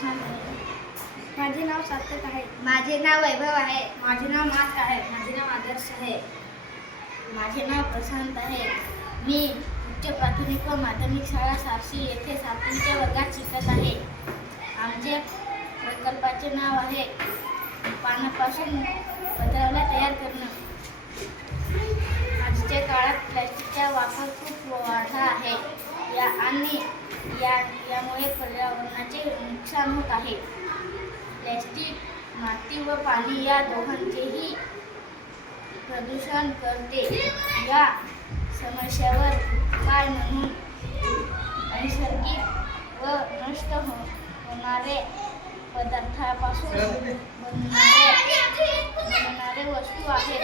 प्रशांत आहे. माझे नाव सार्थक आहे. माझे नाव वैभव आहे. माझे नाव मात आहे. माझे नाव आदर्श आहे. माझे नाव प्रशांत आहे. मी उच्च प्राथमिक व माध्यमिक शाळा सारशी येथे 7वीच्या वर्गात शिकत आहे. आमचे प्रकल्पाचे नाव आहे पानापासून पत्रावळ्या तयार करणं. आजच्या काळात प्लॅस्टिकचा वापर खूप वाढला आहे. यामुळे पर्यावरणाचे नुकसान होत आहे. प्लॅस्टिक माती व पाणी या दोघांचेही प्रदूषण करते. या समस्येवर उपाय म्हणून नैसर्गिक व नष्ट होणारे पदार्थापासून बनणारे वस्तू आहेत.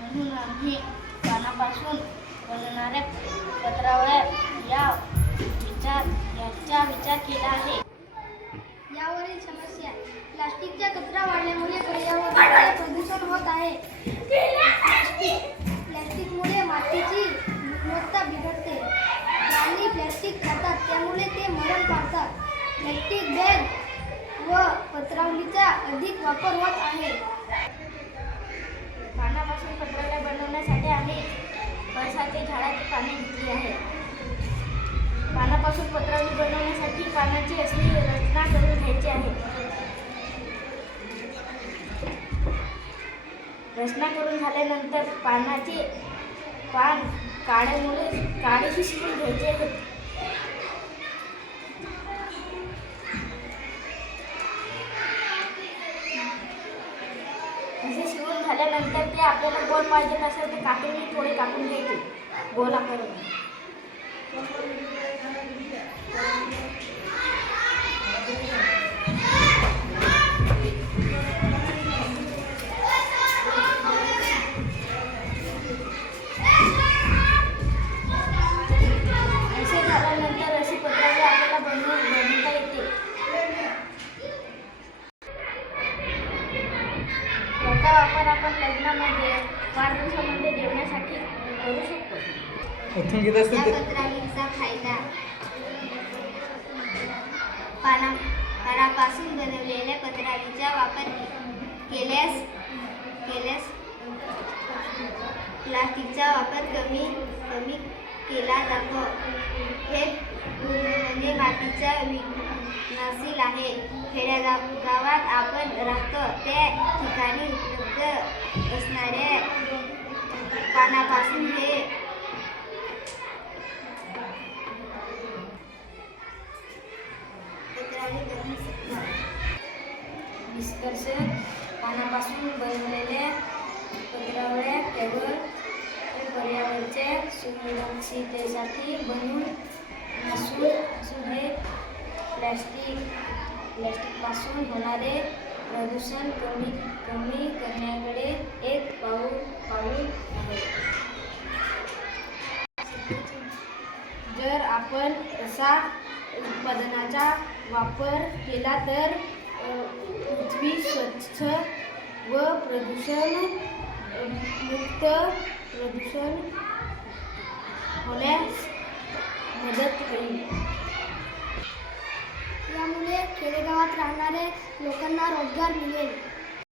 म्हणून आम्ही पानापासून बनणाऱ्या पत्रावळ्या याचा विचार केला आहे. यावरील समस्या: प्लास्टिकचा कचरा वाढल्यामुळे पर्यावरणाचे प्रदूषण होत आहे. प्लास्टिकमुळे मातीची गुणवत्ता बिघडते. प्राणी प्लास्टिक खातात, त्यामुळे ते मरण पावतात. प्लास्टिक बॅग व पत्रावळीचा अधिक वापर होत आहे. पानापासून पत्रावळ्या बनवण्यासाठी आम्ही पळसाच्या झाडाची पाने घेतली आहे. पानापासून पत्रावळी बनवण्यासाठी पानाची अशी रचना करून घ्यायची आहे. रचना करून झाल्यानंतर पानाचे पान काळेही शिवून घ्यायचे आहे. असे शिवून झाल्यानंतर ते आपल्याला गोल पाहिजे असेल ते काटेने थोडे कापून घ्यायचे गोल करून. असे झाल्यानंतर अशी पत्रावळी आपल्याला बनवता येते. याचा वापर आपण लग्नामध्ये वाढदिवसामध्ये जेवणासाठी करू शकतो. या पत्रावळीचा फायदा: पानापासून बनवलेल्या पत्रावळीचा वापर केल्यास प्लास्टिकचा वापर कमी केला जातो. हे पूर्णपणे मातीचा विनाशील आहे. खेडेगावात आपण राहतो त्या ठिकाणी उपलब्ध असणाऱ्या पानापासून हे निष्कर्ष: पानापासून बनवलेल्या पत्रावळ्या केवळ पर्यावरणाच्या सुरक्षिततेसाठी बनवून नसून हे प्लॅस्टिकपासून होणारे प्रदूषण कमी करण्याकडे एक पाऊल आहे. जर आपण असा उत्पादनाचा वापर केला तर पृथ्वी स्वच्छ व मुक्त होण्यास मदत होईल. यामुळे खेडेगावात राहणाऱ्या लोकांना रोजगार मिळेल.